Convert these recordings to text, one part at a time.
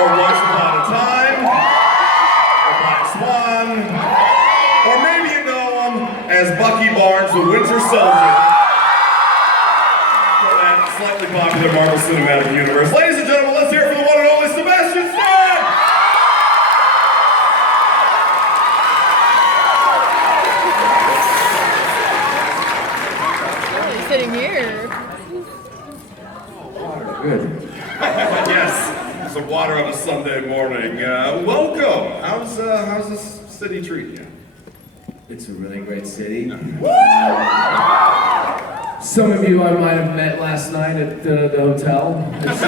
or Once Upon a Time, or Black Swan, or maybe you know him as Bucky Barnes, the Winter Soldier, for that slightly popular Marvel Cinematic Universe. Ladies and gentlemen, let's hear it for the one and only Sebastian! Sitting here. Good. Yes, some water on a Sunday morning. Welcome. How's this city treating you? It's a really great city. Some of you I might have met last night at the hotel. It's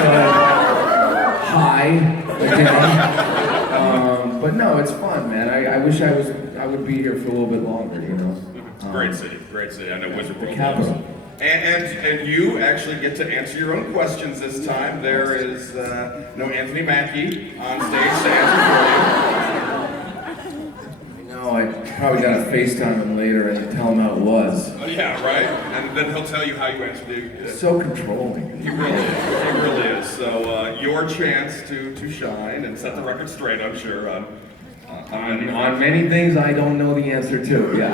high again. But no, it's fun, man. I wish I would be here for a little bit longer, you know. It's a great city, great city. I know Wizard World. Capital. And you actually get to answer your own questions this time. There is no Anthony Mackie on stage to answer for you. No, I probably gotta FaceTime him later and tell him how it was. Oh, yeah, right? And then he'll tell you how you answered it. So controlling. He really is. He really is. So your chance to shine and set the record straight, I'm sure, on many things I don't know the answer to, yeah.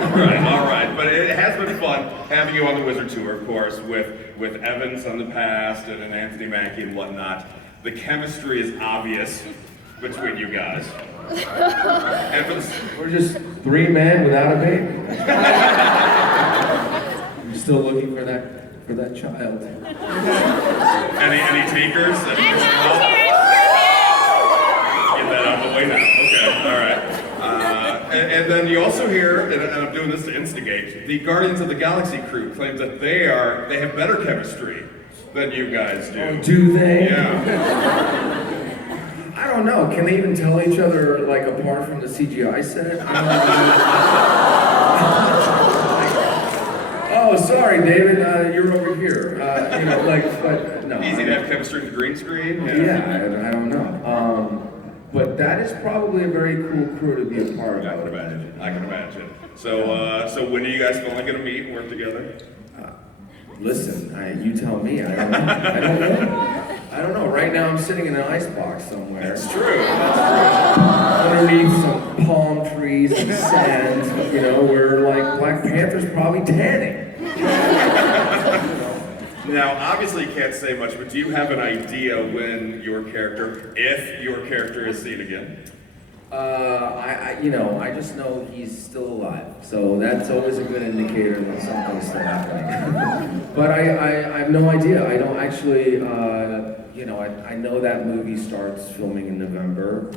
All right. But it has been fun having you on the Wizard Tour, of course, with Evans on the past and Anthony Mackie and whatnot. The chemistry is obvious between you guys. And we're just three men without a baby. I'm still looking for that child. Any takers? Get that out of the way now. Okay, all right. And then you also hear, and I'm doing this to instigate, the Guardians of the Galaxy crew claims that they have better chemistry than you guys do. Oh, do they? Yeah. I don't know. Can they even tell each other, like, apart from the CGI set? Oh, sorry, David, you're over here. But no. Easy to have chemistry with the green screen? Yeah, I don't know. But that is probably a very cool crew to be a part of. I can imagine. So when are you guys finally going to meet and work together? Listen, you tell me. I don't know. Right now I'm sitting in an icebox somewhere. That's true. Underneath some palm trees and sand, you know, where like Black Panther's probably tanning. Now, obviously you can't say much, but do you have an idea when your character, if your character is seen again? I just know he's still alive, so that's always a good indicator that something's still happening. But I have no idea. I don't actually, I know that movie starts filming in November,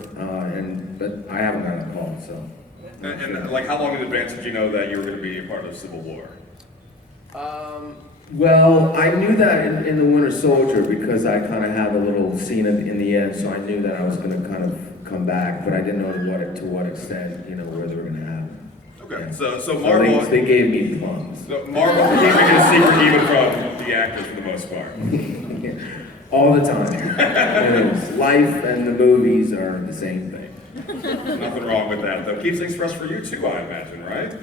but I haven't gotten a call, so. And like, how long in advance did you know that you were going to be a part of Civil War? Well, I knew that in The Winter Soldier because I kind of had a little scene in the end, so I knew that I was going to kind of come back, but I didn't know to what extent, where they were going to happen. Okay, yeah. so Marvel... They gave me plums. So Marvel keeping it a secret even from the actors for the most part. All the time. Life and the movies are the same thing. Nothing wrong with that, though. Keeps things fresh for you too, I imagine, right?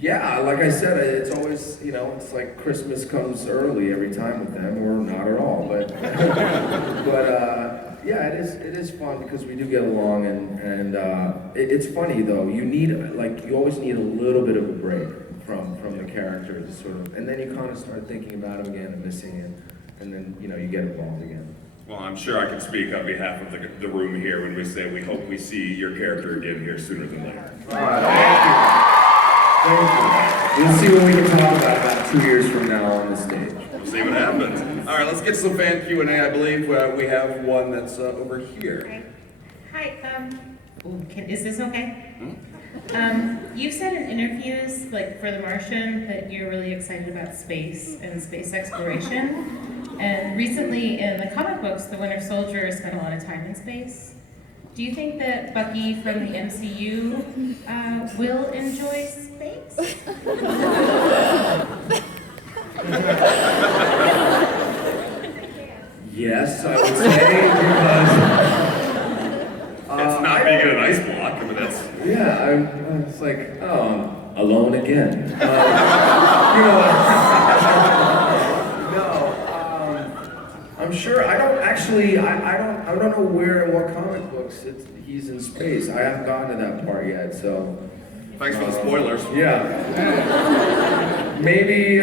Yeah, like I said, it's always, it's like Christmas comes early every time with them, or not at all, but yeah, it is fun because we do get along, and it's funny though, you always need a little bit of a break from the character to sort of, and then you kind of start thinking about him again and missing it, and then, you get involved again. Well, I'm sure I can speak on behalf of the room here when we say we hope we see your character again here sooner than later. Thank you. We'll see what we can talk about 2 years from now on the stage. We'll see what happens. All right, let's get some fan Q&A. I believe we have one that's over here. Okay. Hi. Is this okay? You've said in interviews, like for The Martian, that you're really excited about space and space exploration. And recently in the comic books, the Winter Soldier spent a lot of time in space. Do you think that Bucky from the MCU will enjoy space? Yes, I would say, because... it's not being in an ice block, I mean, that's... Yeah, it's like, oh, alone again. I'm Sure. I don't actually. I don't know where in what comic books he's in space. I haven't gotten to that part yet. So. Thanks for the spoilers. Yeah. maybe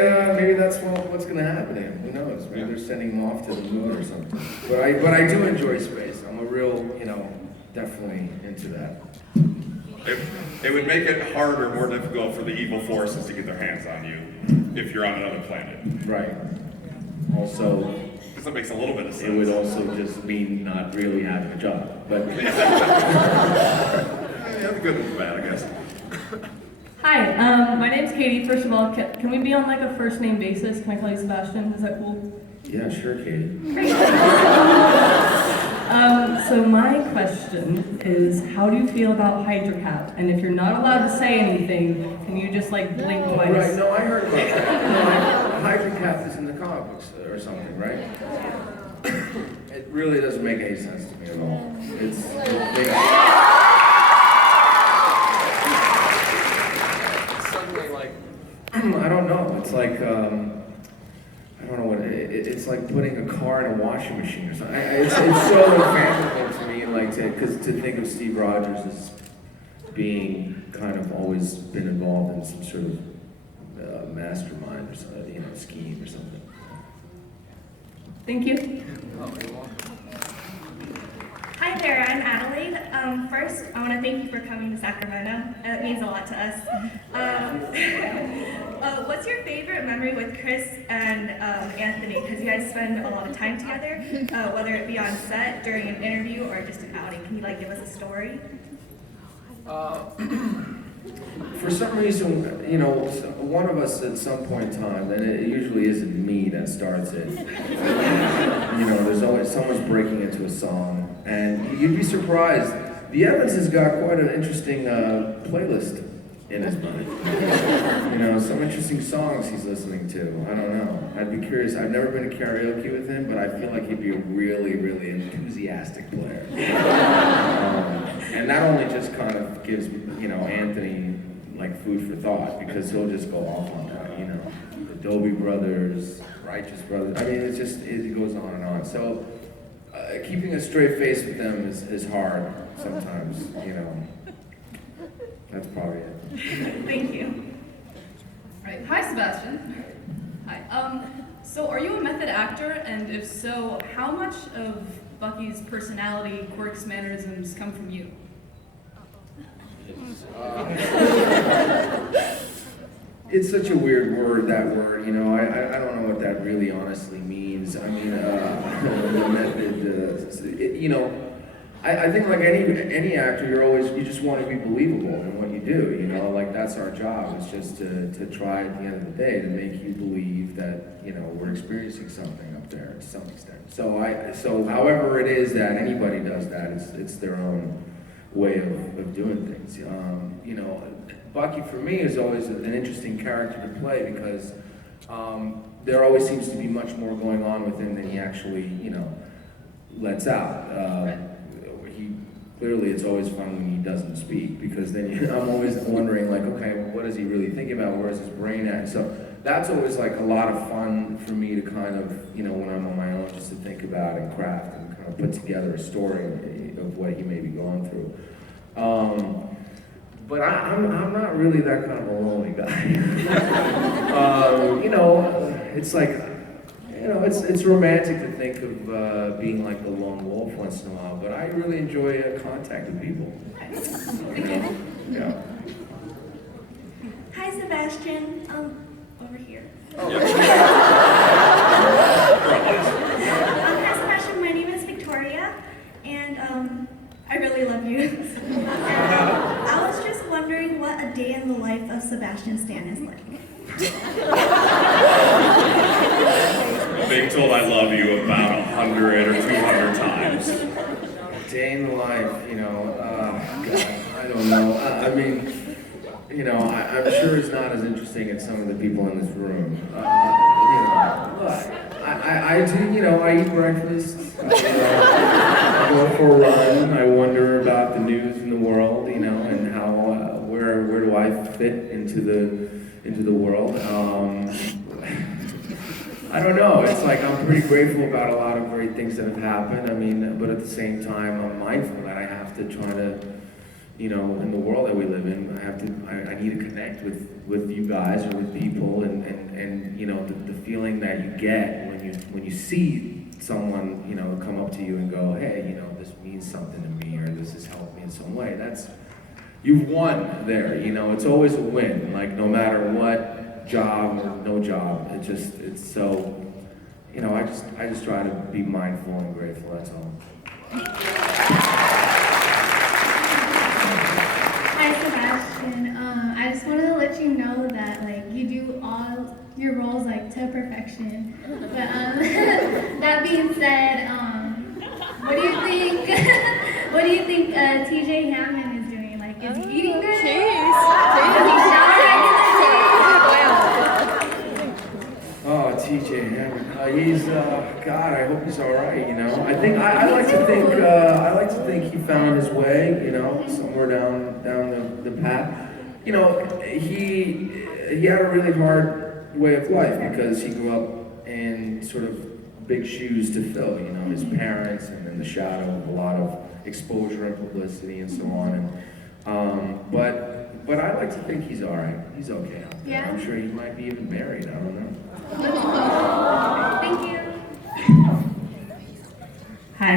that's what's going to happen to him. Who knows? Maybe they're sending him off to the moon or something. But I do enjoy space. I'm a real, definitely into that. It would make it harder, more difficult for the evil forces to get their hands on you if you're on another planet. Right. Also, Because that makes a little bit of sense. it would also just mean not really having a job. But Yeah, the good and the bad, I guess. Hi, my name's Katie. First of all, can we be on like a first name basis? Can I call you Sebastian? Is that cool? yeah, sure, Katie. Great. So my question is, how do you feel about Hydra Cap? And if you're not allowed to say anything, can you just like blink twice? Right. No, I heard about that. No, Hydra Cap is in the comic books or something, right? It really doesn't make any sense to me at all. Suddenly, like, I don't know. It's like, I don't know what it's like putting a car in a washing machine or something. It's so unfathomable to me, like, because to think of Steve Rogers as being kind of always been involved in some sort of mastermind or something, scheme or something. Thank you. Hi there, I'm Adelaide. First, I want to thank you for coming to Sacramento. It means a lot to us. What's your favorite memory with Chris and Anthony? Because you guys spend a lot of time together, whether it be on set, during an interview, or just an outing. Can you give us a story? For some reason, one of us at some point in time, and it usually isn't me that starts it. There's always someone's breaking into a song, and you'd be surprised. The Evans has got quite an interesting playlist in his mind. Some interesting songs he's listening to. I don't know. I'd be curious. I've never been to karaoke with him, but I feel like he'd be a really, really enthusiastic player. And that only just kind of gives, Anthony like food for thought, because he'll just go off on that, the Doobie Brothers, Righteous Brothers. I mean, it goes on and on. So keeping a straight face with them is hard sometimes, That's probably it. Thank you. Right. Hi, Sebastian. Hi. So are you a method actor? And if so, how much of Bucky's personality, quirks, mannerisms come from you? It's such a weird word, that word, I don't know what that really honestly means. I mean, the method, I think like any actor, you just want to be believable in what you do, like that's our job. It's just to try at the end of the day to make you believe that, we're experiencing something up there to some extent. So however it is that anybody does that, it's their own way of doing things. Bucky for me is always an interesting character to play because there always seems to be much more going on with him than he actually, lets out. Clearly, it's always fun when he doesn't speak, because then I'm always wondering, like, okay, what is he really thinking about? Where is his brain at? So that's always like a lot of fun for me to kind of, when I'm on my own, just to think about and craft and kind of put together a story of what he may be going through. But I'm not really that kind of a lonely guy. It's like, it's romantic to think of being like the lone wolf once in a while, but I really enjoy contact with people. Yeah. Hi, Sebastian. Over here. Oh. Hi, Sebastian. My name is Victoria, and I really love you. And, I was just wondering what a day in the life of Sebastian Stan is like. Being told I love you about 100 or 200 times. A day in the life, God, I don't know. I mean, I'm sure it's not as interesting as some of the people in this room. I do, I eat breakfast, I go for a run, I wonder about the news in the world, and how, where do I fit into the world. I don't know. It's like I'm pretty grateful about a lot of great things that have happened. I mean, but at the same time, I'm mindful that I have to try to, you know, in the world that we live in, I need to connect with you guys or with people, and you know, the feeling that you get when you see someone, you know, come up to you and go, hey, you know, this means something to me, or this has helped me in some way. You've won there. You know, it's always a win. Like no matter what. Job or no job, it's so, you know, I just try to be mindful and grateful, that's all. Hi Sebastian, I just wanted to let you know that like you do all your roles like to perfection. But that being said, what do you think? What do you think TJ Hammond is doing? Like, is he eating good? Cheese. Does he shower regularly? Oh, TJ Hammond, he's God. I hope he's all right. You know, I think I like to think he found his way. You know, somewhere down the path. You know, he had a really hard way of life because he grew up in sort of big shoes to fill. You know, his parents, and in the shadow of a lot of exposure and publicity and so on. And but I like to think he's all right. He's okay out there. Yeah. I'm sure he might be even married. I don't know. Thank you. Hi.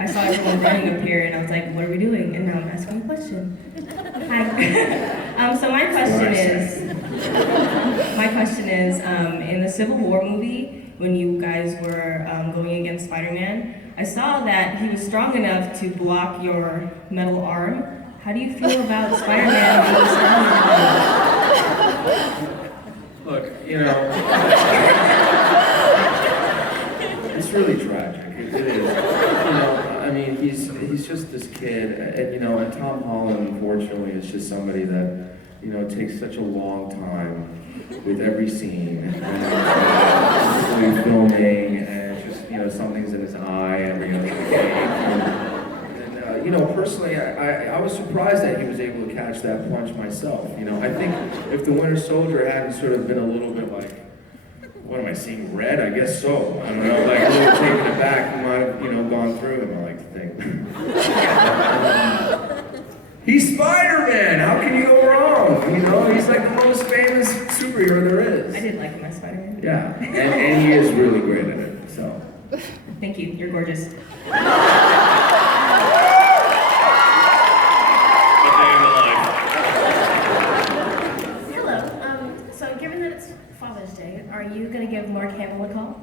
I saw everyone running up here and I was like, what are we doing? And now I'm asking a question. Hi. So my question is, in the Civil War movie, when you guys were going against Spider-Man, I saw that he was strong enough to block your metal arm. How do you feel about Spider-Man being strong enough? Look, you know, it's really tragic. It is. You know, I mean, he's just this kid, and you know, and Tom Holland, unfortunately, is just somebody that, you know, takes such a long time with every scene, and filming, and just, you know, something's in his eye every other day. You know, personally, I was surprised that he was able to catch that punch myself. You know, I think if the Winter Soldier hadn't sort of been a little bit like, what am I seeing, red? I guess so. I don't know, like a little taken aback, he might have, you know, gone through him, I like to think. He's Spider-Man! How can you go wrong? You know, he's like the most famous superhero there is. I did like him as Spider-Man. Yeah, and he is really great at it, so. Thank you, you're gorgeous. Hello. So given that it's Father's Day, are you going to give Mark Hamill a call?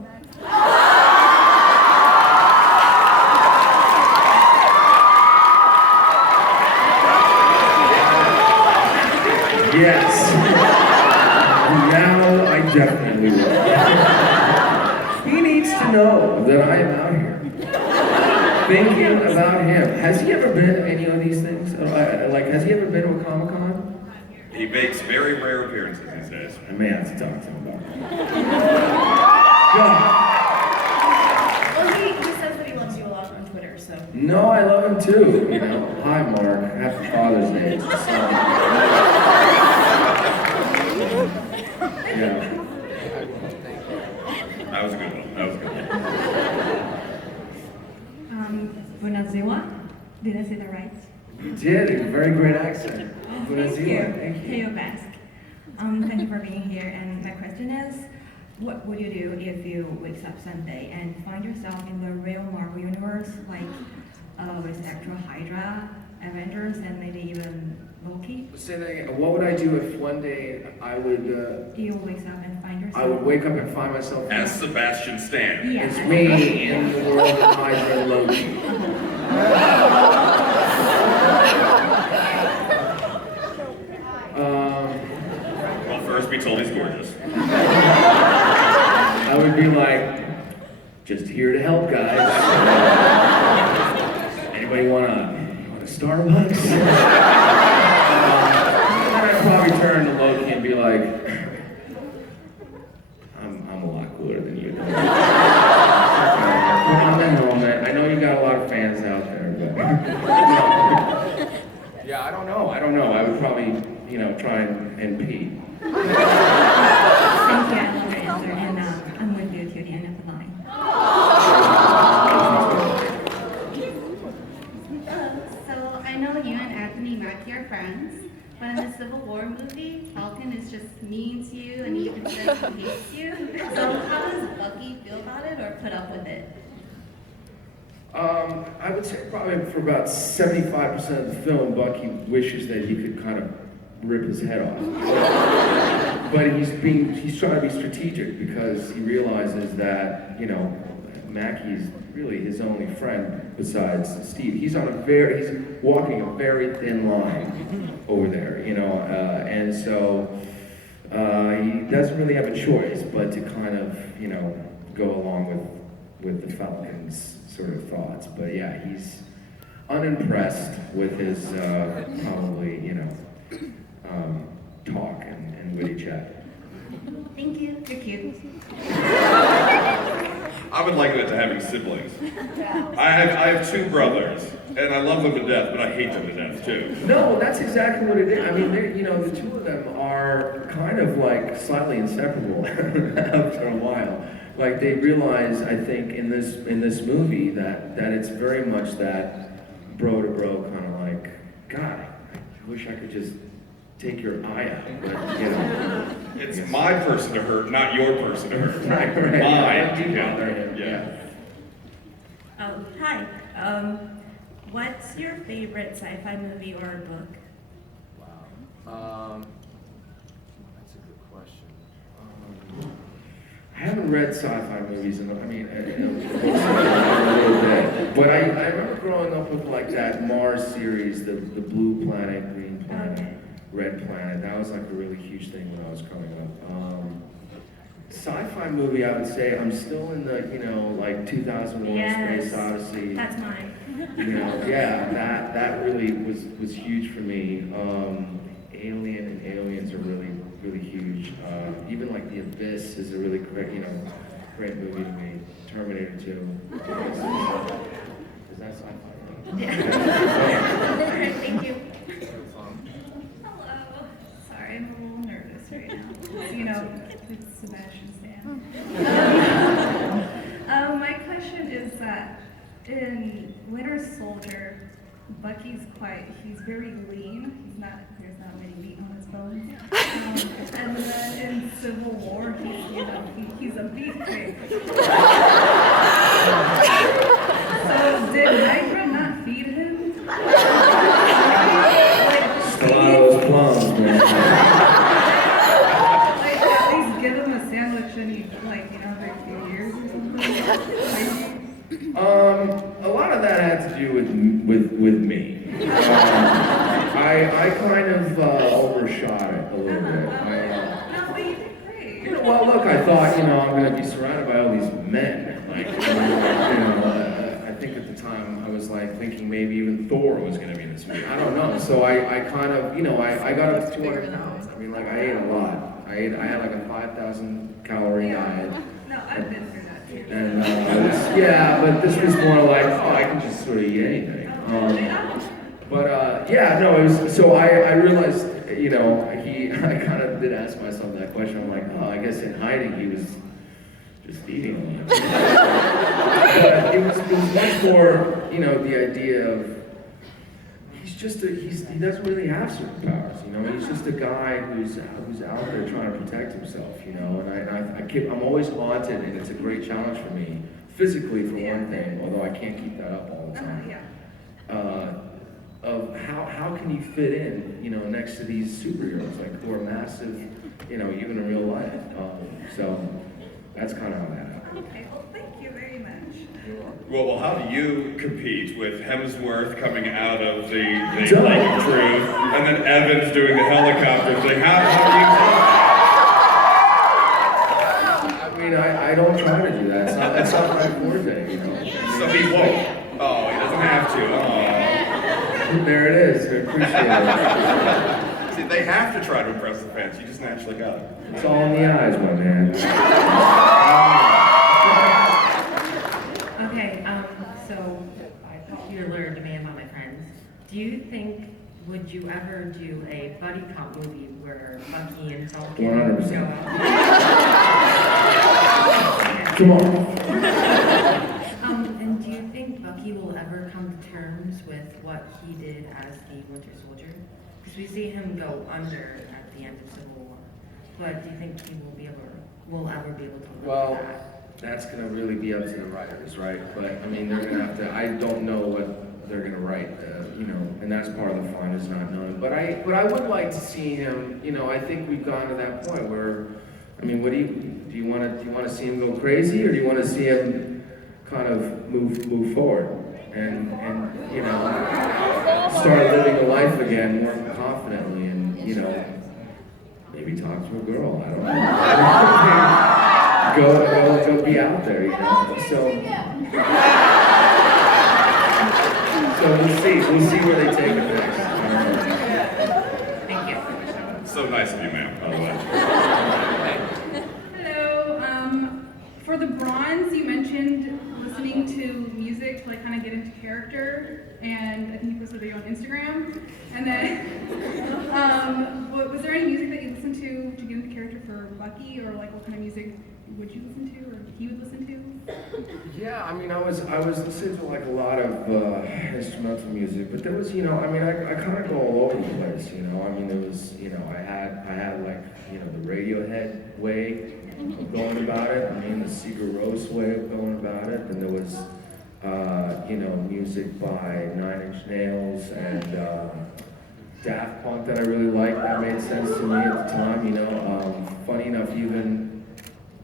Yes. Now I definitely will. He needs to know that I am out here thinking about him. Has he ever been to any of these things? Like, has he ever been to a Comic-Con? He makes very rare appearances these days. I may have to talk to him about it. God. Well, he says that he loves you a lot on Twitter, so. No, I love him too. You know, hi Mark. Happy Father's Day. Yeah. That was a good one. That was a good one. Buenaziwa. Did I say that right? You did. A very great accent. Thank you. Thank you. Your best. Thank you for being here. And my question is, what would you do if you wake up someday and find yourself in the real Marvel universe, like with actual Hydra, Avengers, and maybe even Loki? Say that again. What would I do if one day I would? You wake up and find yourself. I would wake up and find myself. As Sebastian Stan. Yeah. It's me in the world of Hydra and Loki. Well, first be told he's gorgeous. I would be like, just here to help, guys. Anybody want a Starbucks? And I'd probably turn to Loki and be like, I'm a lot cooler than you. But on that moment, I know you got a lot of fans out there, but yeah, I don't know. I would probably, you know, try and pee. Thank you. Civil War movie, Falcon is just mean to you and he even says he hates you. So how does Bucky feel about it or put up with it? I would say probably for about 75% of the film, Bucky wishes that he could kind of rip his head off. But he's trying to be strategic because he realizes that, you know, Mackie's really his only friend besides Steve. He's walking a very thin line over there, you know, and so he doesn't really have a choice but to kind of, you know, go along with the Falcon's sort of thoughts. But yeah, he's unimpressed with his probably, you know, talk and witty chat. Thank you. You're cute. I would liken it to having siblings. I have two brothers, and I love them to death, but I hate them to death too. No, that's exactly what it is. I mean, you know, the two of them are kind of like slightly inseparable after a while. Like they realize, I think, in this movie that it's very much that bro to bro kind of like, God, I wish I could just take your eye out, but you know. It's my person to hurt, not your person to hurt. Right. Mine. Yeah. Oh, hi. What's your favorite sci-fi movie or book? Wow. That's a good question. I haven't read sci-fi movies in a little bit, but I remember growing up with like that Mars series, the Blue Planet, Green Planet. Okay. Red Planet, that was like a really huge thing when I was growing up. Sci-fi movie, I would say, I'm still in the, you know, like 2001 Space Odyssey. That's mine. You know, yeah, that really was huge for me. Alien and Aliens are really, really huge. Even like The Abyss is a really great, you know, great movie to me. Terminator 2. Is that sci-fi? Yeah. All right, thank you. Sorry, I'm a little nervous right now. You know, it's Sebastian Stan. My question is that in Winter Soldier, Bucky's he's very lean. There's not many meat on his bones. And then in Civil War, he's a beefcake. So did Hydra not feed him? Still out of those plums, man. Like, at least give him a sandwich and eat, like, you know, every few years or something. A lot of that had to do with me. I kind of overshot it a little bit. No, but you did great. You know, well, look, I thought, you know, I'm going to be surrounded by all these men. Like, you know, I think at the time I was like thinking maybe even Thor was going to be in this movie. I don't know. So I kind of, you know, I got up to 200 pounds. I mean, like, I ate a lot. I had like a 5,000 calorie diet. No, I've been through that too. And yeah, but this was more like, oh, I can just sort of eat anything. Yeah, no, it was, so I realized, you know, I kind of did ask myself that question. I'm like, oh, I guess in hiding he was just eating. But it was much more, you know, the idea of, he doesn't really have superpowers, you know, he's just a guy who's out there trying to protect himself, you know, and I'm always haunted, and it's a great challenge for me, physically for one thing, although I can't keep that up all the time. Of how can you fit in, you know, next to these superheroes, like, who are massive, you know, even in real life. So that's kind of how that happened. Okay, well, thank you very much. Well, how do you compete with Hemsworth coming out of the Lake of Truth, and then Evans doing the helicopter thing? How do you? I mean, I don't try to do that. That's not my forte, you know. So he won't. Oh, he doesn't have to. Oh. There it is. I appreciate it. See, they have to try to impress the fans. You just naturally got it. It's all in the eyes, my man. Okay, so you're learning to me about my friends. Do you think, would you ever do a buddy cop movie where Bucky and Falcon 100%. go out? Come on. And do you think Bucky will ever come to terms with what he did as the Winter Soldier? Because we see him go under at the end of Civil War. But do you think he will ever be able to live Well, that? that's gonna really be up to the writers, right? But I mean, they're gonna have to. I don't know what they're gonna write, and that's part of the fun is not knowing. But I would like to see him. I think we've gone to that point where, I mean, what do you want to see him go crazy, or do you want to see him kind of move forward and start living a life again more confidently, and maybe talk to a girl. I don't know. go be out there, So we'll see where they take it next. Thank you. So nice of you, ma'am, by the way. Hello. For the bronze, you mentioned listening to music to kind of get into character, and I think you posted a video on Instagram. And then, was there any music that you listened to get into character for Bucky, or what kind of music would you listen to, or he would listen to? Yeah, I mean, I was listening to a lot of instrumental music, but there was, I kind of go all over the place, I mean, there was, I had the Radiohead way of going about it, I mean, the Sigur Rós way of going about it, and there was, music by 9 Inch Nails and Daft Punk that I really liked, that made sense to me at the time, funny enough, even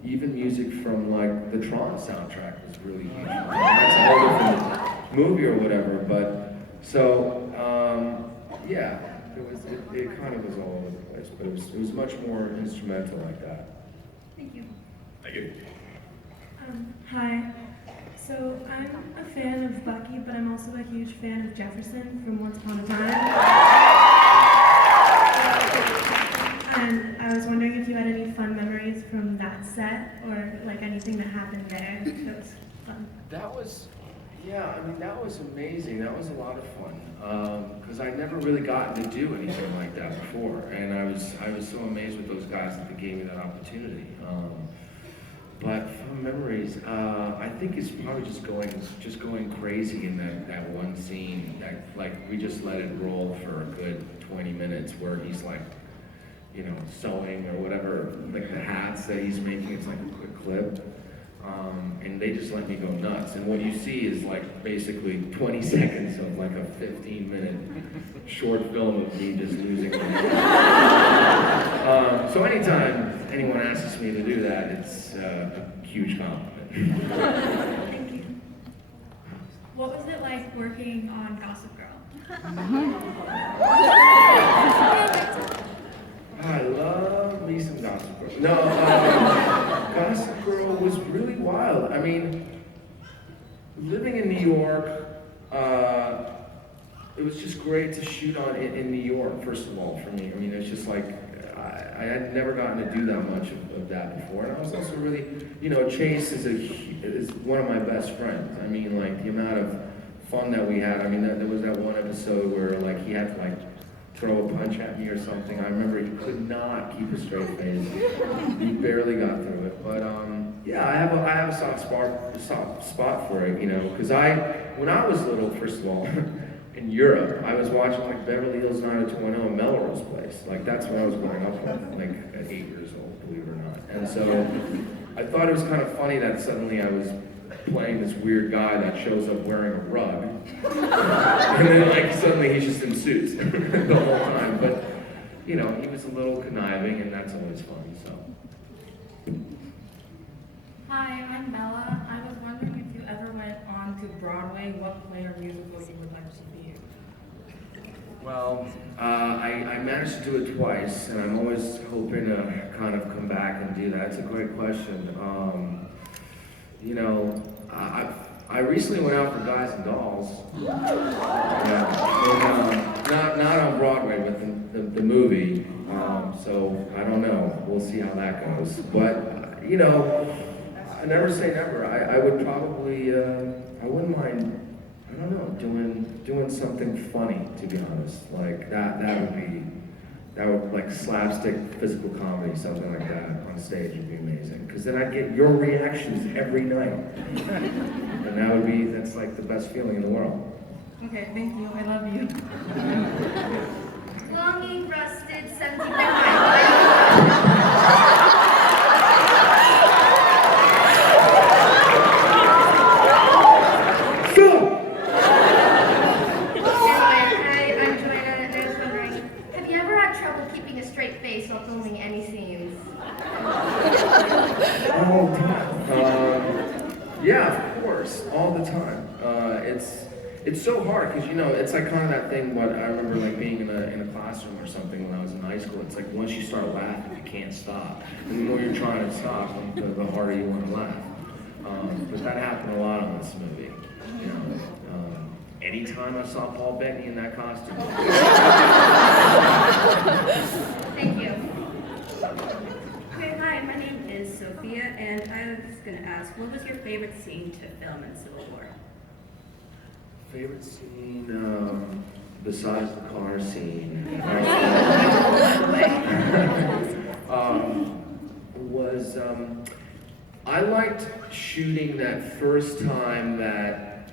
music from the Tron soundtrack was really huge. That's a whole different movie or whatever, but so yeah, it kind of was all over the place, but it was much more instrumental like that. Thank you. Thank you. Hi. So I'm a fan of Bucky, but I'm also a huge fan of Jefferson from Once Upon a Time. And I was wondering if you had any fun memories from that set, or anything that happened there that was fun. That was amazing. That was a lot of fun because I'd never really gotten to do anything like that before, and I was so amazed with those guys that they gave me that opportunity. But fun memories, I think it's probably just going crazy in that one scene that we just let it roll for a good 20 minutes where he's sewing or whatever, the hats that he's making. It's a quick clip. And they just let me go nuts. And what you see is basically 20 seconds of a 15-minute short film of me just losing my mind. So anytime anyone asks me to do that, it's a huge compliment. Thank you. What was it like working on Gossip Girl? I love me some Gossip Girl. No, Gossip Girl was really wild. I mean, living in New York, it was just great to shoot on in New York, first of all, for me. I mean, it's just I had never gotten to do that much of that before. And I was also really, Chase is one of my best friends. I mean, the amount of fun that we had. I mean, there was that one episode where, he had to, throw a punch at me or something. I remember he could not keep a straight face. He barely got through it. But yeah, I have a soft spot for it, because when I was little, first of all, in Europe, I was watching Beverly Hills 90210 and Melrose Place. That's what I was growing up with, at 8 years old, believe it or not. And so I thought it was kind of funny that suddenly I was playing this weird guy that shows up wearing a rug. And then suddenly he's just in suits the whole time. But he was a little conniving, and that's always fun, so. Hi, I'm Bella. I was wondering if you ever went on to Broadway, what play or musical you would like to be in? Well, I managed to do it twice, and I'm always hoping to kind of come back and do that. It's a great question. I recently went out for Guys and Dolls. Yeah. And, not on Broadway, but the movie. So I don't know. We'll see how that goes. But I never say never. I would probably I wouldn't mind. I don't know, doing something funny, to be honest. That would slapstick physical comedy, something like that on stage would be amazing. Because then I'd get your reactions every night. And that's the best feeling in the world. Okay, thank you. I love you. Clungy, rusted, 75. Have you ever had trouble keeping a straight face while filming any scenes? All the time. Yeah, of course, all the time. It's so hard because it's like kind of that thing. What I remember like being in a classroom or something when I was in high school. It's like once you start laughing, you can't stop, and the more you're trying to stop, the harder you want to laugh. But that happened a lot on this movie. Anytime I saw Paul Bettany in that costume. Thank you. Okay, hi, my name is Sophia, and I was going to ask, what was your favorite scene to film in Civil War? Favorite scene, besides the car scene, was I liked shooting that first time that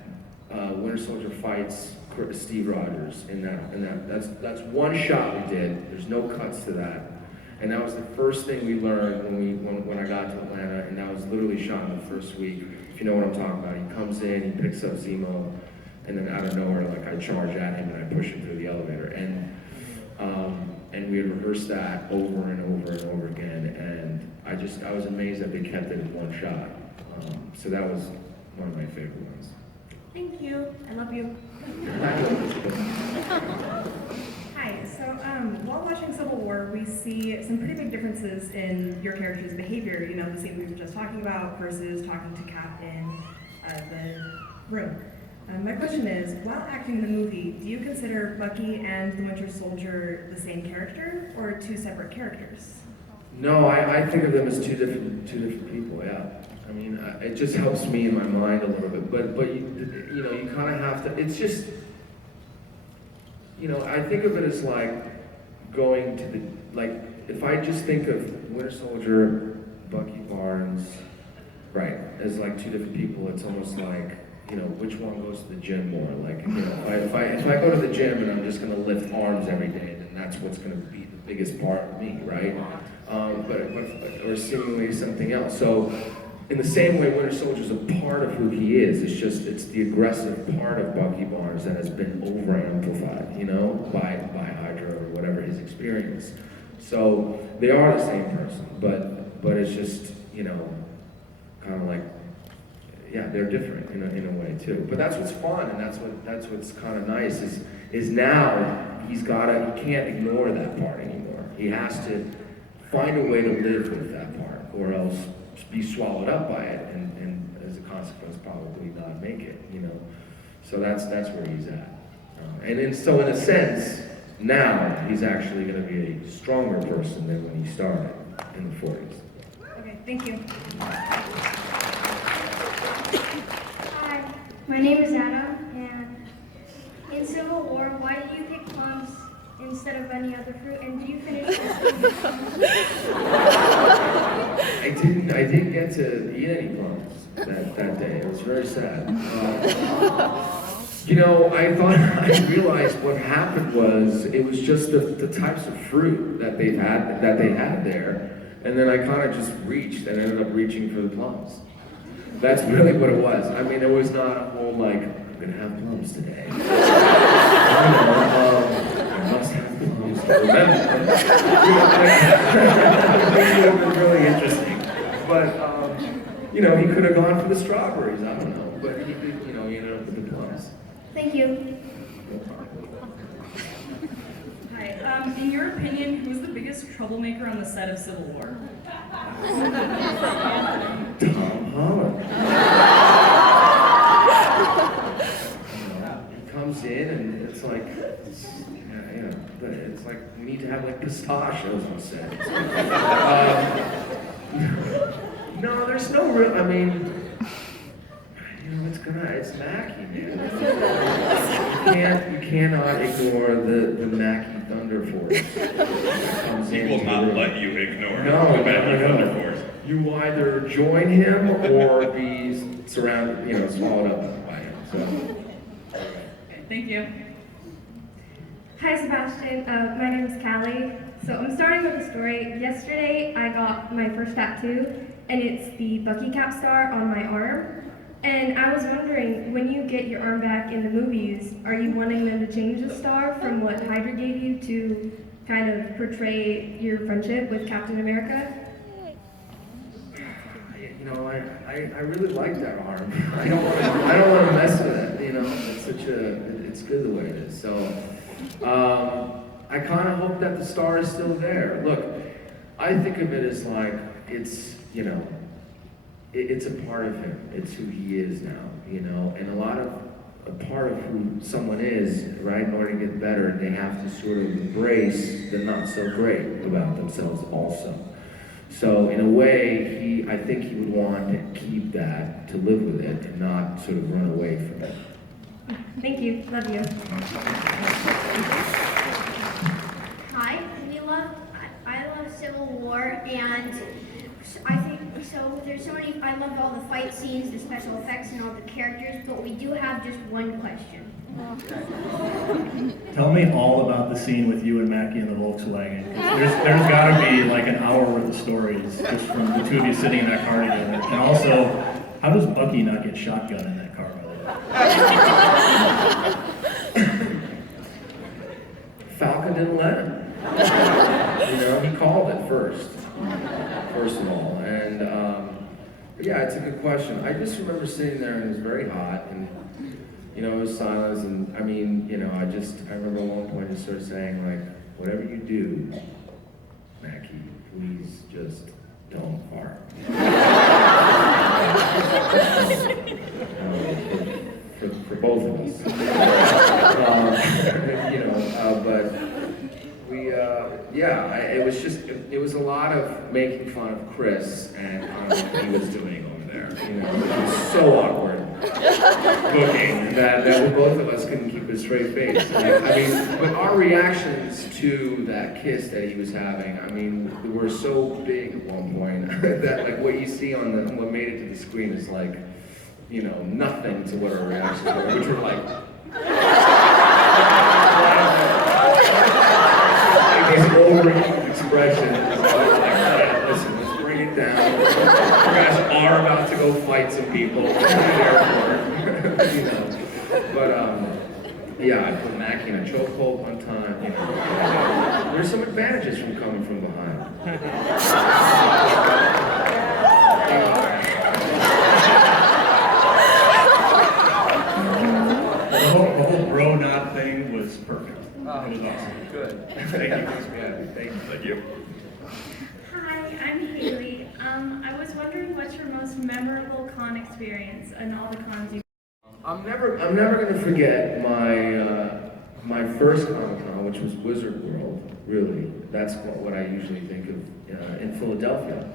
Winter Soldier fights Steve Rogers in that. That's one shot we did. There's no cuts to that, and that was the first thing we learned when I got to Atlanta, and that was literally shot in the first week. If you know what I'm talking about, he comes in, he picks up Zemo. And then out of nowhere, like I charge at him and I push him through the elevator. And we had rehearsed that over and over and over again. And I was amazed that they kept it in one shot. So that was one of my favorite ones. Thank you. I love you. Hi, so while watching Civil War, we see some pretty big differences in your character's behavior. The scene we were just talking about versus talking to Cap in the room. My question is, while acting in the movie, do you consider Bucky and the Winter Soldier the same character or two separate characters? No, I think of them as two different people. Yeah, I mean, it just helps me in my mind a little bit. But you kind of have to. It's just, I think of it as like going to if I just think of Winter Soldier, Bucky Barnes, right, as like two different people. It's almost like, which one goes to the gym more? Like, if I go to the gym and I'm just gonna lift arms every day, then that's what's gonna be the biggest part of me, right? Or seemingly something else. So, in the same way, Winter Soldier's a part of who he is. It's the aggressive part of Bucky Barnes that has been over-amplified, by Hydra or whatever his experience. So they are the same person, but it's just, kind of like. Yeah, they're different in a way too. But that's what's fun, and that's what's kind of nice is now he can't ignore that part anymore. He has to find a way to live with that part, or else be swallowed up by it, and as a consequence, probably not make it. So that's where he's at. So in a sense, now he's actually going to be a stronger person than when he started in the 40s. Okay, thank you. Hi, my name is Adam, and in Civil War, why did you pick plums instead of any other fruit? And do you finish I didn't get to eat any plums that day. It was very sad. I realized what happened was it was just the types of fruit that they had there, and then I kind of just reached and ended up reaching for the plums. That's really what it was. I mean, it was not a whole like, I'm gonna have plums today. I must have plums to remember. It would have been really interesting. But, he could have gone for the strawberries, I don't know. But he did, he ended up with the plums. Thank you. Hi, in your opinion, who's the biggest troublemaker on the set of Civil War? Tom Holland. He comes in and it's like, but it's like we need to have like pistachios on set. No, there's no real. I mean, it's Mackie, man. You cannot ignore the Mackie Thunder Force. He will not let you ignore the Mackie Thunder Force. You either join him or be surrounded, swallowed up by him. So. Thank you. Hi Sebastian, my name is Callie. So I'm starting with a story. Yesterday I got my first tattoo and it's the Bucky cap star on my arm. And I was wondering, when you get your arm back in the movies, are you wanting them to change the star from what Hydra gave you to kind of portray your friendship with Captain America? You know, I really like that arm. I don't want to mess with it. You know, it's good the way it is. So I kind of hope that the star is still there. Look, I think of it as like it's a part of him. It's who he is now. You know, and a part of who someone is, right? In order to get better, they have to sort of embrace the not so great about themselves also. So in a way, I think he would want to keep that, to live with it, and not sort of run away from it. Thank you. Love you. Hi, I love Civil War, and I think so. There's so many. I love all the fight scenes, the special effects, and all the characters. But we do have just one question. Tell me all about the scene with you and Mackie in the Volkswagen. There's got to be like an hour worth of stories just from the two of you sitting in that car together. And also, how does Bucky not get shotgun in that car? Falcon didn't let him. You know, he called it first of all. And yeah, it's a good question. I just remember sitting there and it was very hot, and you know, it was silence, and I mean, you know, I remember at one point just sort of saying, like, whatever you do, Mackie, please just don't fart. For both of us. You know, but we, yeah, it was a lot of making fun of Chris and what he was doing over there. You know, it was so awkward looking that both of us couldn't keep a straight face. I mean, but our reactions to that kiss that he was having, I mean, were so big at one point that like what you see on what made it to the screen is like, you know, nothing to what our reactions were, which were like these over expressions. Like, listen, let's bring it down. You guys are about to go fight some people in the airport, you know. But yeah, I put Mackie in a chokehold one time. You know, there's some advantages from coming from behind. The whole bro knot thing was perfect. It was awesome. Good. Thank you. Thank you. Hi, I'm Haley. I was wondering what's your most memorable con experience and all the cons you. I'm never gonna forget my first Comic-Con, which was Wizard World. Really, that's what I usually think of in Philadelphia.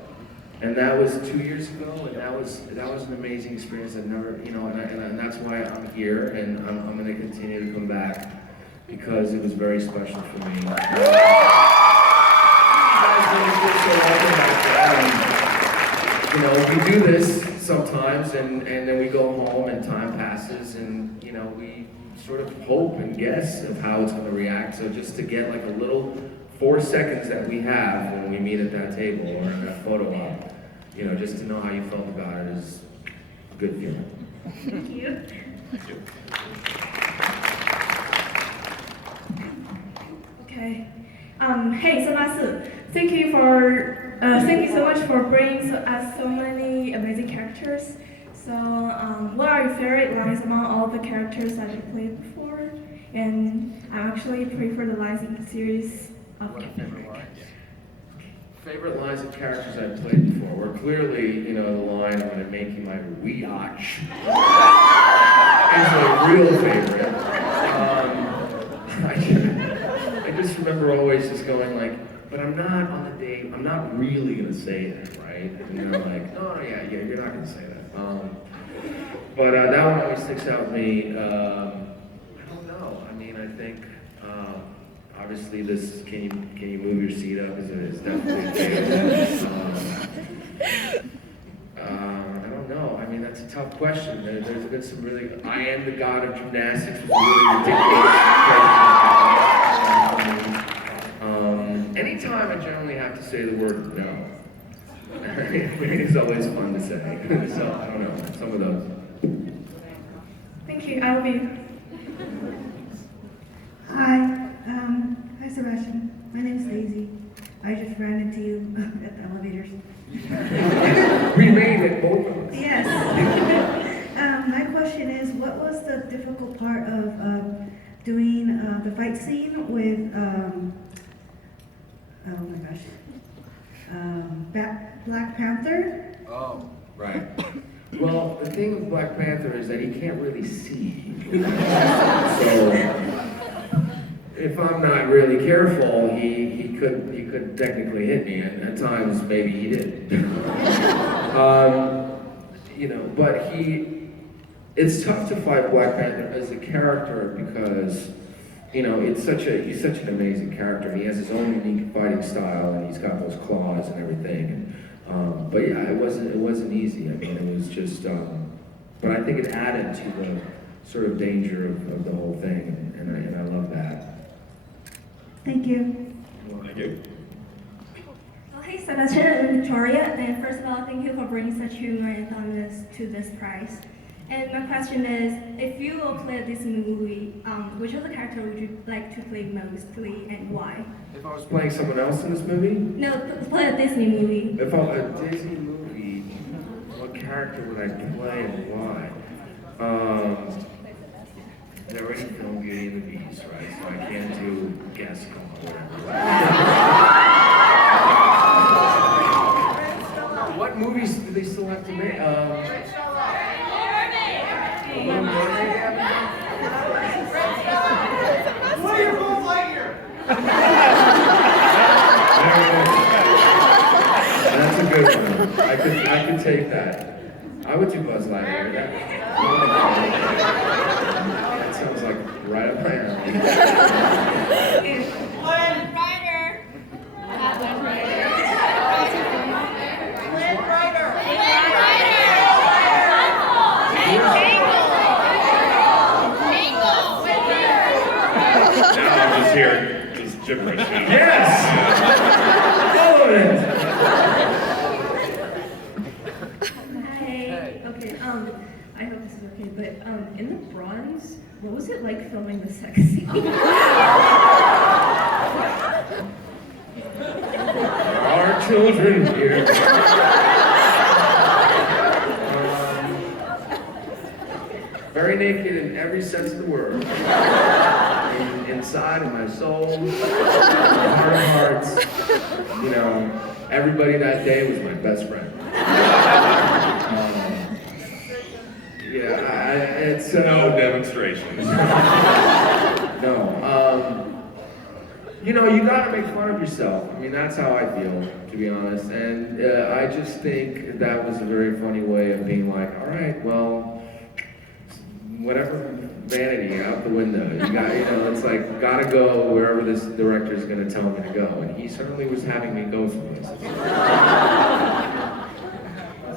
And that was 2 years ago, and that was an amazing experience. I've never, you know, and that's why I'm here, and I'm going to continue to come back because it was very special for me. You know, we do this sometimes, and then we go home, and time passes, and you know, we sort of hope and guess of how it's going to react. So just to get like a little 4 seconds that we have when we meet at that table or in that photo op, you know, just to know how you felt about it is a good feeling. Thank you. Thank you. Okay. Hey, Sebastian. Thank you so much for bringing us so many amazing characters. So, what are your favorite lines among all the characters that you played before? And I actually prefer the lines in the series of Captain America. Favorite lines of characters I've played before were clearly, you know, the line, I'm going to make you my biatch, is a real favorite. I just remember always just going like, but I'm not on the date, I'm not really going to say that, right? And they're like, no, yeah, you're not going to say that. But that one always sticks out with me. I don't know, I mean, I think, obviously, this "can you move your seat up" is definitely a favorite. I don't know. I mean, that's a tough question. There's been some really. I am the god of gymnastics. Was really ridiculous. Anytime I generally have to say the word no, it's always fun to say. So I don't know, some of those. Thank you. I will be. Hi. Hi, Sebastian. My name is Daisy. I just ran into you at the elevators. We made it, both of us. Yes. My question is, what was the difficult part of doing the fight scene with, oh my gosh, Black Panther? Oh, right. Well, the thing with Black Panther is that he can't really see. So if I'm not really careful, he could technically hit me, and at times maybe he did. You know, but it's tough to fight Black Panther as a character because, you know, he's such an amazing character. And he has his own unique fighting style, and he's got those claws and everything. And, but yeah, it wasn't easy. I mean, it was just, but I think it added to the sort of danger of the whole thing, and I love that. Thank you. Thank you. Well, hey Sebastian and Victoria, and first of all, thank you for bringing such humor and fun to this prize. And my question is, if you will play this movie, which other character would you like to play mostly and why? If I was playing someone else in this movie? No, play a Disney movie. If I was a Disney movie, what character would I play and why? They already filmed Beauty and the Beast, right? So I can't do guess or whatever. What movies do they still have to make? Little Mermaid? What are your Buzz Lightyear? That's a good one. I could take that. I would do Buzz Lightyear. That sounds like right up my alley. Glenn Ryder. Glenn Ryder. Now I'm just here, just gibberish. Yes! All of it! Hi. Okay, I hope this is okay, but in the bronze, what was it like filming the sex scene? There are children here. Very naked in every sense of the word. Inside of my soul, my heart of hearts. You know, everybody that day was my best friend. It's no demonstrations. No. You know, you gotta make fun of yourself. I mean, that's how I feel, to be honest. And I just think that was a very funny way of being like, all right, well, whatever vanity out the window. You know, it's like, gotta go wherever this director's gonna tell me to go. And he certainly was having me go someplace.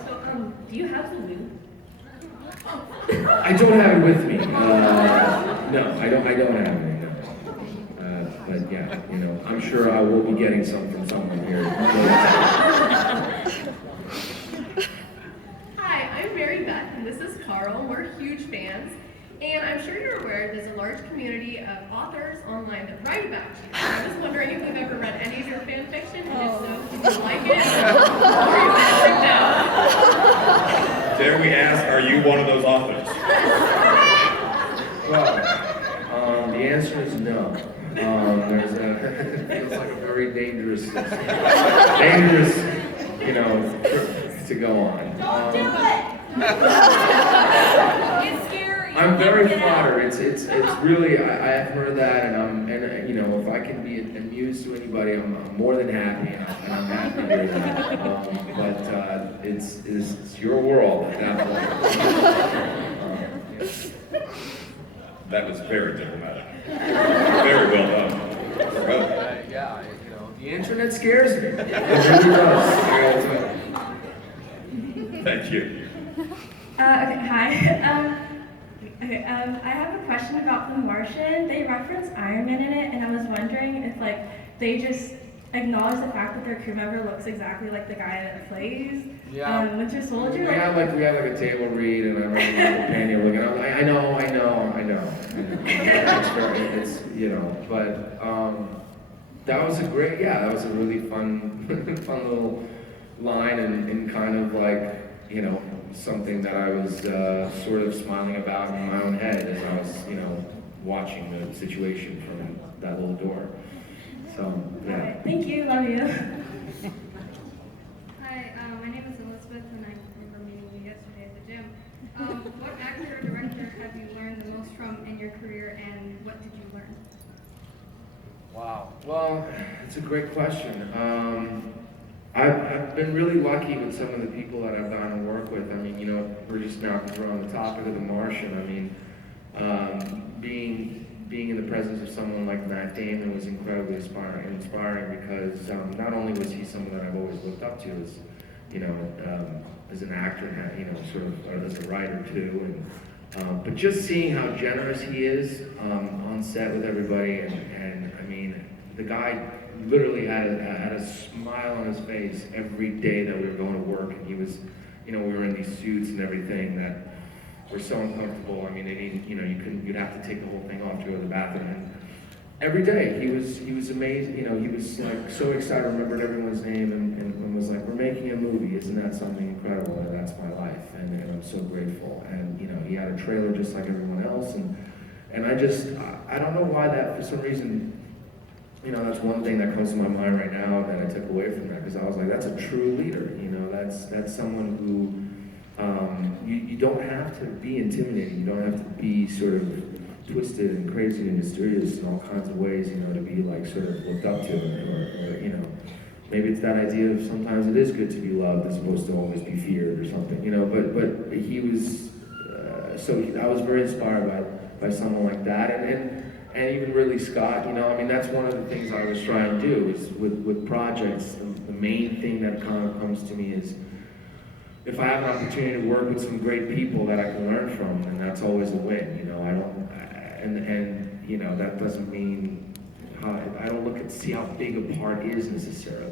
So, do you have the lube? I don't have it with me. No, I don't have it. No. But yeah, you know, I'm sure I will be getting some from someone here. Hi, I'm Mary Beth, and this is Carl. We're huge fans. And I'm sure you're aware there's a large community of authors online that write about you. I was wondering if you've ever read any of your fan fiction, and if so, did you like it? Or are you freaked out? Dare we ask, are you one of those authors? Well, the answer is no. It feels like a very dangerous, you know, trip to go on. Don't do it! It's scary. I'm very flattered. It's really, I have heard that, and you know, if I can be amused to anybody, I'm more than happy, and I'm happy to hear that. But it's your world at that point. That was very diplomatic. Very well done. Yeah, you know, the internet scares me. It really does. Thank you. Okay, hi. I have a question about The Martian. They reference Iron Man in it, and I was wondering if, like, they just acknowledge the fact that their crew member looks exactly like the guy that plays Winter Soldier? We had like a table read, and I remember the panel looking. I know. It's but that was a really fun little line, and kind of like something that I was sort of smiling about in my own head as I was watching the situation from that little door. So yeah. Right. Thank you. Love you. Hi, my name is Elizabeth, and I remember meeting you yesterday at the gym. What actor or director have you learned the most from in your career, and what did you learn? Wow. Well, it's a great question. I've been really lucky with some of the people that I've gotten to work with. I mean, we're just now on the topic of The Martian. I mean, being in the presence of someone like Matt Damon was incredibly inspiring because not only was he someone that I've always looked up to as, as an actor and sort of as a writer too, but just seeing how generous he is on set with everybody, and I mean, the guy literally had a smile on his face every day that we were going to work, and he was, we were in these suits and everything that were so uncomfortable. I mean, you'd have to take the whole thing off to go to the bathroom. And every day he was amazing. He was like so excited, remembered everyone's name, and was like, "We're making a movie. Isn't that something incredible?" And that's my life, and I'm so grateful. And he had a trailer just like everyone else, and I don't know why that, for some reason. That's one thing that comes to my mind right now that I took away from that, because I was like, that's a true leader. That's someone who you don't have to be intimidating. You don't have to be sort of twisted and crazy and mysterious in all kinds of ways, to be like sort of looked up to, or maybe it's that idea of sometimes it is good to be loved as opposed to always be feared or something, But he was I was very inspired by someone like that, and even Ridley Scott, that's one of the things I was trying to do is with projects. The main thing that kind of comes to me is if I have an opportunity to work with some great people that I can learn from, then that's always a win. That doesn't mean I don't look at see how big a part is necessarily.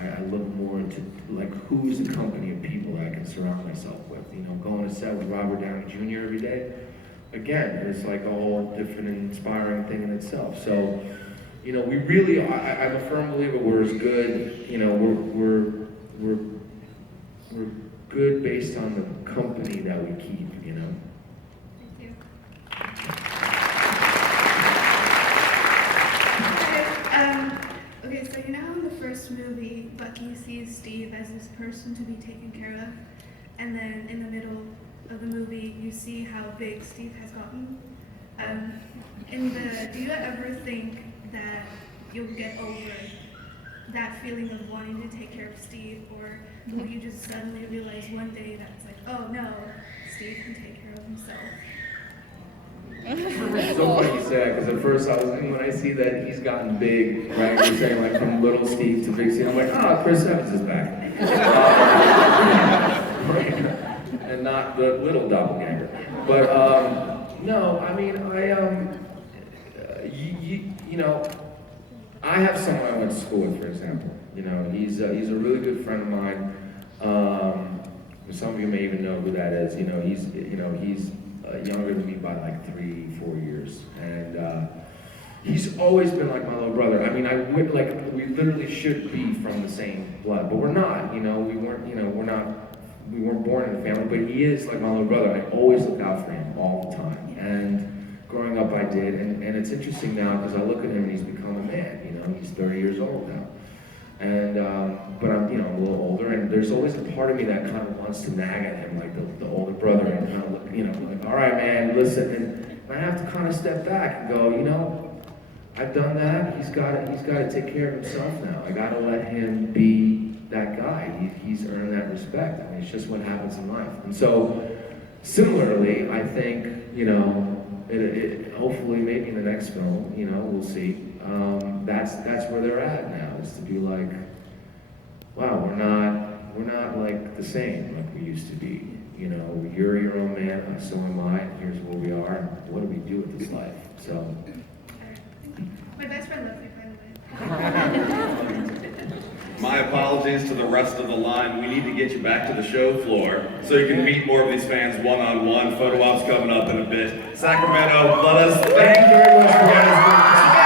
I look more into like who's the company of people that I can surround myself with. Going to set with Robert Downey Jr. every day. Again, it's like a whole different inspiring thing in itself. So, we really, I'm a firm believer we're as good, we're good based on the company that we keep, Thank you. Okay, so in the first movie, Bucky sees Steve as this person to be taken care of, and then in the middle of the movie, you see how big Steve has gotten. Do you ever think that you'll get over that feeling of wanting to take care of Steve, or will you just suddenly realize one day that it's like, oh no, Steve can take care of himself? It's so funny you say that, because at first when I see that he's gotten big, right? You're saying like from little Steve to big Steve, I'm like, Chris Evans is back. And not the little doppelganger. But no, I mean, I have someone I went to school with, for example. He's a really good friend of mine. Some of you may even know who that is. He's younger than me by like 3-4 years, and he's always been like my little brother. I mean, we literally should be from the same blood, but we're not. We weren't born in a family, but he is like my little brother. I always look out for him all the time, and growing up I did, and it's interesting now because I look at him and he's become a man. He's 30 years old now, and but I'm a little older, and there's always a part of me that kind of wants to nag at him like the older brother, and kind of look, like, all right, man, listen, and I have to kind of step back and go, I've done that. He's got to take care of himself now. I got to let him be that guy. He's earned that respect. I mean, it's just what happens in life. And so, similarly, I think, hopefully, maybe in the next film, we'll see. That's where they're at now, is to be like, wow, we're not like the same like we used to be. You're your own man, so am I, and here's where we are, and what do we do with this life? So. My best friend loves me, by the way. My apologies to the rest of the line. We need to get you back to the show floor so you can meet more of these fans one-on-one. Photo ops coming up in a bit. Sacramento, let us thank you very much for